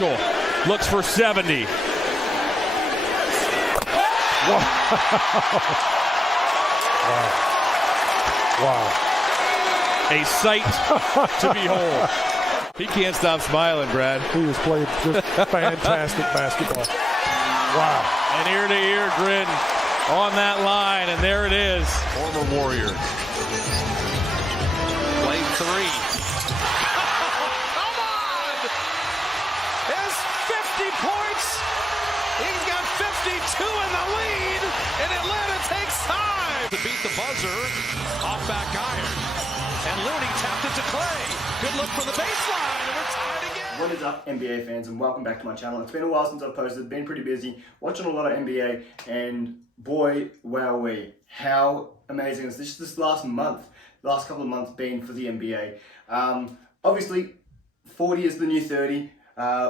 Looks for 70. Wow. Wow. A sight to behold. He can't stop smiling, Brad. He has played just fantastic basketball. Wow. An ear-to-ear grin on that line, and there it is. Former Warrior. Play three. Come on! There's 50 points. He's got 52 in the lead, and Atlanta takes time to beat the buzzer. Off back iron. And Looney tapped it to Clay. Good look for the baseline, and we're tied again. What is up, NBA fans, and welcome back to my channel. It's been a while since I've posted, been pretty busy, watching a lot of NBA, and boy, wowee, how amazing is this last couple of months been for the NBA. Obviously, 40 is the new 30,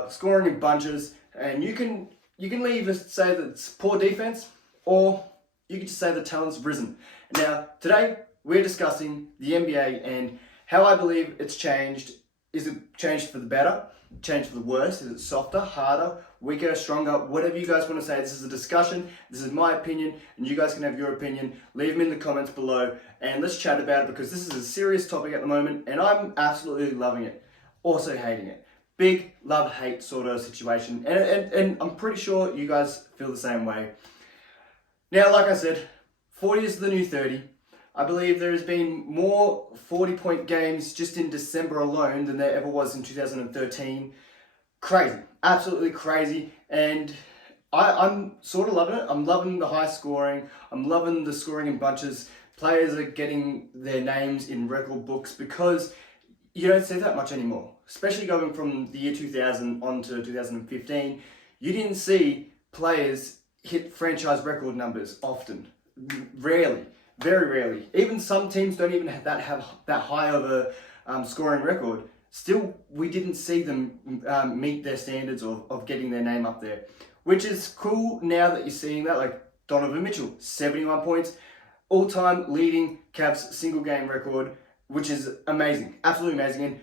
scoring in bunches, and you can either say that it's poor defense, or you can just say the talent's risen. Now, today, we're discussing the NBA and how I believe it's changed. Is it changed for the better? Changed for the worse? Is it softer, harder, weaker, stronger? Whatever you guys want to say. This is a discussion. This is my opinion, and you guys can have your opinion. Leave them in the comments below, and let's chat about it because this is a serious topic at the moment, and I'm absolutely loving it. Also hating it. Big love-hate sort of situation, and I'm pretty sure you guys feel the same way. Now, like I said, 40 is the new 30. I believe there has been more 40-point games just in December alone than there ever was in 2013. Crazy, absolutely crazy, and I'm sort of loving it. I'm loving the high scoring. I'm loving the scoring in bunches. Players are getting their names in record books because you don't see that much anymore, especially going from the year 2000 on to 2015. You didn't see players hit franchise record numbers often, rarely. Very rarely. Even some teams don't even have that high of a scoring record. Still, we didn't see them meet their standards of getting their name up there. Which is cool now that you're seeing that, like Donovan Mitchell, 71 points, all-time leading Cavs single game record, which is amazing, absolutely amazing. And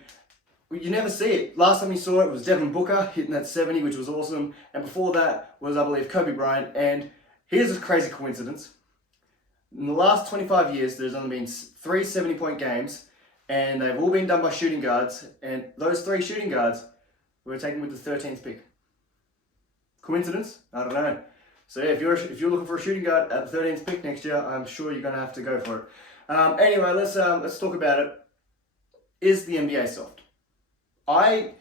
you never see it. Last time we saw it was Devin Booker hitting that 70, which was awesome. And before that was, I believe, Kobe Bryant. And here's a crazy coincidence. In the last 25 years, there's only been 3 70-point games, and they've all been done by shooting guards, and those 3 shooting guards were taken with the 13th pick. Coincidence? I don't know. So yeah, if you're looking for a shooting guard at the 13th pick next year, I'm sure you're going to have to go for it. Anyway, let's talk about it. Is the NBA soft? I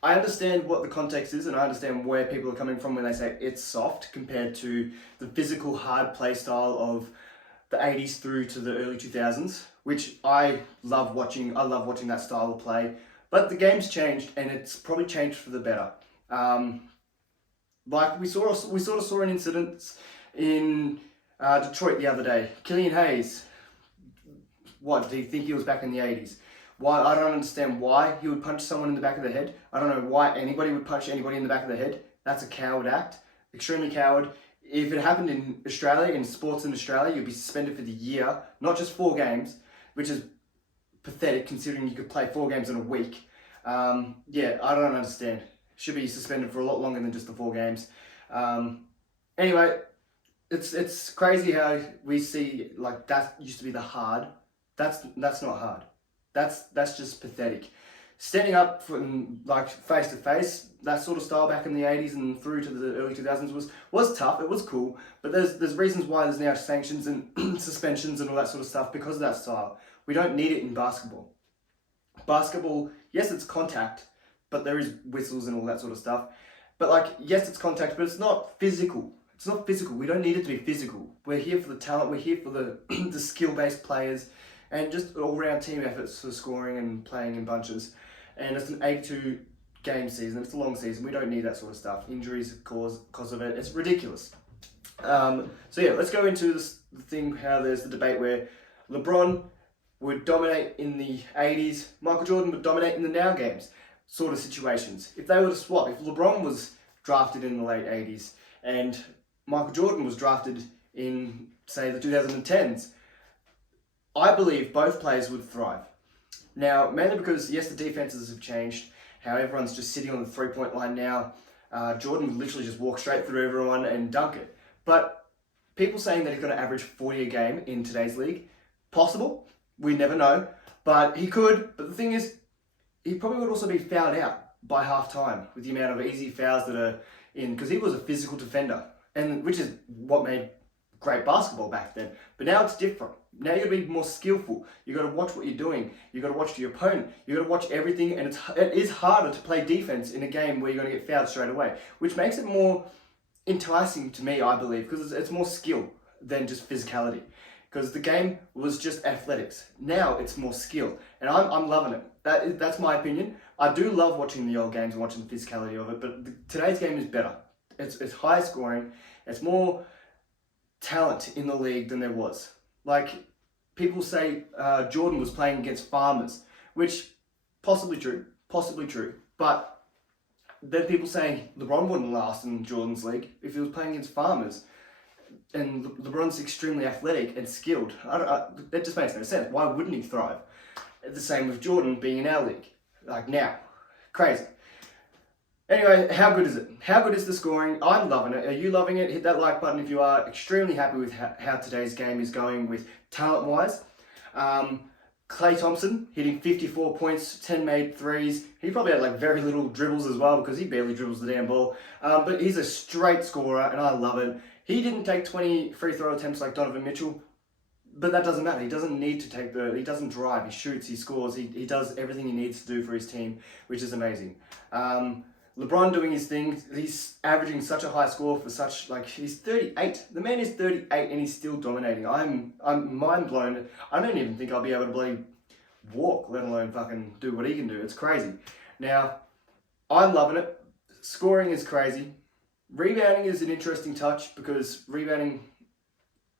understand what the context is, and I understand where people are coming from when they say it's soft compared to the physical hard play style of the 80s through to the early 2000s, which I love watching. I love watching that style of play. But the game's changed, and it's probably changed for the better. Like we sort of saw an incident in Detroit the other day. Killian Hayes. What, do you think he was back in the 80s? Why? I don't understand why he would punch someone in the back of the head. I don't know why anybody would punch anybody in the back of the head. That's a coward act. Extremely coward. If it happened in Australia, in sports in Australia, you'd be suspended for the year, not just 4 games, which is pathetic considering you could play 4 games in a week. Yeah, I don't understand. Should be suspended for a lot longer than just the 4 games. Anyway, it's crazy how we see like that used to be the hard. That's not hard. That's just pathetic. Standing up from like face to face, that sort of style back in the 80s and through to the early 2000s was tough. It was cool, but there's reasons why there's now sanctions and suspensions and all that sort of stuff because of that style. We don't need it in basketball. Basketball, yes, it's contact, but there is whistles and all that sort of stuff. But like, yes, it's contact, but it's not physical. It's not physical. We don't need it to be physical. We're here for the talent. We're here for the skill-based players and just all-round team efforts for scoring and playing in bunches. And it's an 82 game season. It's a long season. We don't need that sort of stuff. Injuries cause of it. It's ridiculous. So yeah, let's go into this thing. How there's the debate where LeBron would dominate in the 80s, Michael Jordan would dominate in the now games, sort of situations. If they were to swap, if LeBron was drafted in the late 80s and Michael Jordan was drafted in, say, the 2010s, I believe both players would thrive. Now, mainly because, yes, the defenses have changed. how everyone's just sitting on the 3-point line now. Jordan would literally just walk straight through everyone and dunk it. But people saying that he's going to average 40 a game in today's league, possible. We never know. But he could. But the thing is, he probably would also be fouled out by half time with the amount of easy fouls that are in, because he was a physical defender, and which is what made great basketball back then. But now it's different. Now you got to be more skillful. You got to watch what you're doing. You got to watch your opponent. You got to watch everything, and it is harder to play defense in a game where you're going to get fouled straight away, which makes it more enticing to me, I believe, because it's more skill than just physicality. Because the game was just athletics. Now it's more skill, and I'm loving it. That's my opinion. I do love watching the old games and watching the physicality of it, but today's game is better. It's high scoring. It's more talent in the league than there was. Like, people say Jordan was playing against farmers, which possibly true, but then people saying LeBron wouldn't last in Jordan's league if he was playing against farmers. And LeBron's extremely athletic and skilled. That just makes no sense. Why wouldn't he thrive? The same with Jordan being in our league. Like now. Crazy. Anyway, how good is it? How good is the scoring? I'm loving it. Are you loving it? Hit that like button if you are. Extremely happy with how today's game is going with talent-wise. Klay Thompson hitting 54 points, 10 made threes. He probably had like very little dribbles as well because he barely dribbles the damn ball. But he's a straight scorer and I love it. He didn't take 20 free throw attempts like Donovan Mitchell, but that doesn't matter. He doesn't need to take he doesn't drive, he shoots, he scores, he does everything he needs to do for his team, which is amazing. LeBron doing his thing, he's averaging such a high score for such, like, he's 38. The man is 38 and he's still dominating. I'm mind blown. I don't even think I'll be able to bloody walk, let alone fucking do what he can do. It's crazy. Now, I'm loving it. Scoring is crazy. Rebounding is an interesting touch because rebounding,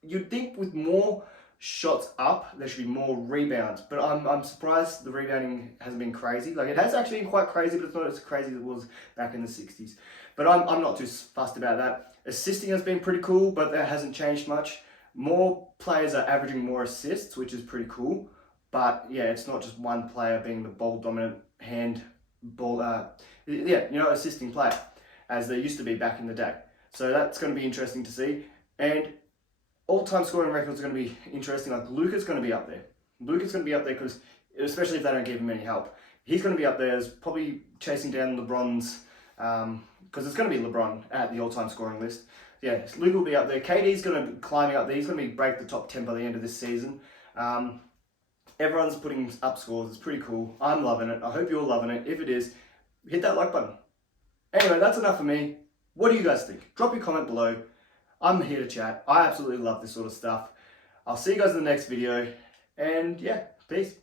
you'd think with more shots up, there should be more rebounds. But I'm surprised the rebounding hasn't been crazy. Like, it has actually been quite crazy, but it's not as crazy as it was back in the 60s. But I'm not too fussed about that. Assisting has been pretty cool, but that hasn't changed much. More players are averaging more assists, which is pretty cool. But yeah, it's not just one player being the ball dominant assisting player, as there used to be back in the day. So that's going to be interesting to see. And all-time scoring records are going to be interesting. Like, Luka's going to be up there. Luka's going to be up there because, especially if they don't give him any help, he's going to be up there as probably chasing down LeBron's, because it's going to be LeBron at the all-time scoring list. Yeah, Luka will be up there. KD's going to be climbing up there. He's going to break the top 10 by the end of this season. Everyone's putting up scores. It's pretty cool. I'm loving it. I hope you're loving it. If it is, hit that like button. Anyway, that's enough for me. What do you guys think? Drop your comment below. I'm here to chat. I absolutely love this sort of stuff. I'll see you guys in the next video. And yeah, peace.